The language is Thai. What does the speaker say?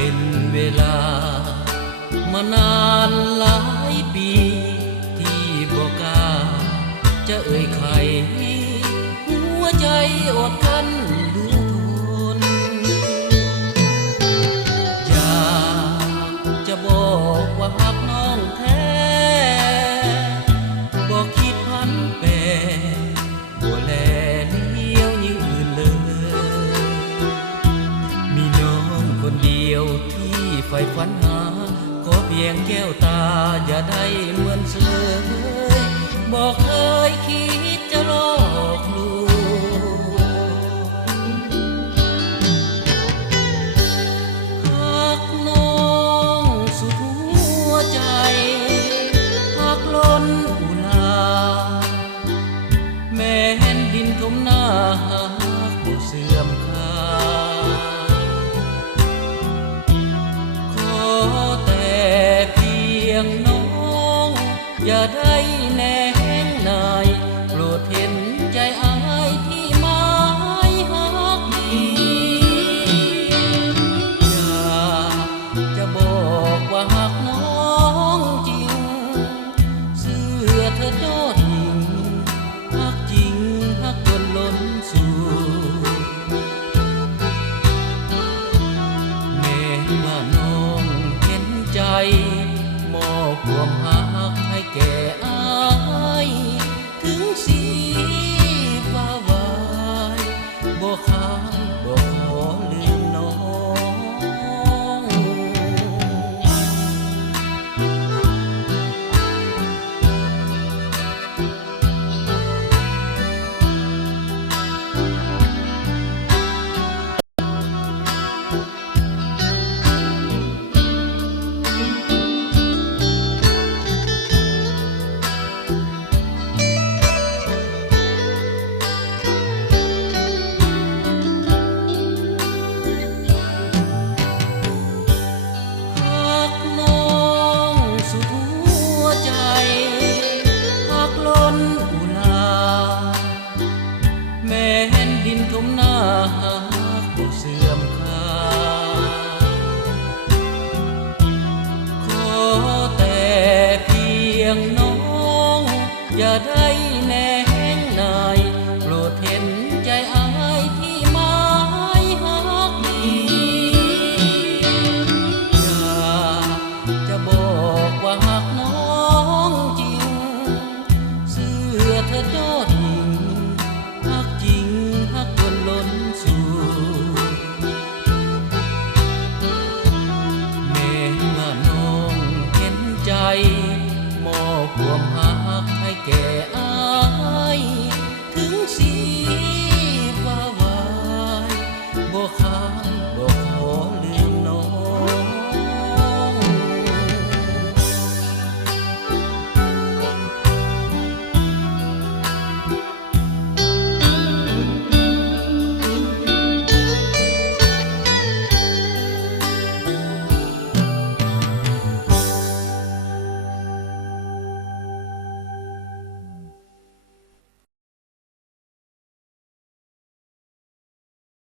เป็นเวลามานานหลายปีที่บอกกล้าจะเอ่ยใครหัวใจอดกันเหลือทนอยากจะบอกว่าหักน้องแท้บอกคิดพันแปรบ่แลเลี้ยวยิ่งอื่นเลยมีน้องคนเดียวที่ใฝ่ฝันหาขอเพียงแก้วตาอย่าได้เหมือนเสยบอกเคยคิดจะหลอกลวงหักน้องสุดหัวใจหักล้นอุลาแม้แผ่นดินถมหน้าหักบ่เสื่อมคลาขอแต่เพียงน้องอย่าได้แน่นายโปรดเห็นใจอายที่หมายหักดีอยากจะบอกว่าหักน้องจริงเสื้อเธอโดดหิงหักจริงหักจนล้นสู่แม้ว่าน้องเห็นใจมอบความหักให้แก่อายถึงสีฟ้าวายบ่ขายบ่ขอลืมน้องหักน้องสุดหัวใจหักล้นอุลาแม้แผ่นดินถมหน้าหักบ่เสื่อมคลาขอแต่เพียงน้องอย่าได้แน่นายโปรดเห็นใจอายที่หมายหักดีอยากจะบอกว่าหักน้องจริงเสื้อเธอโดดหิงหักจริงหักจนล้นสู่แม้ว่าน้องเห็นใจมอบความหักให้แก่อายถึงสีฟ้าวายบ่ขายบ่ขอ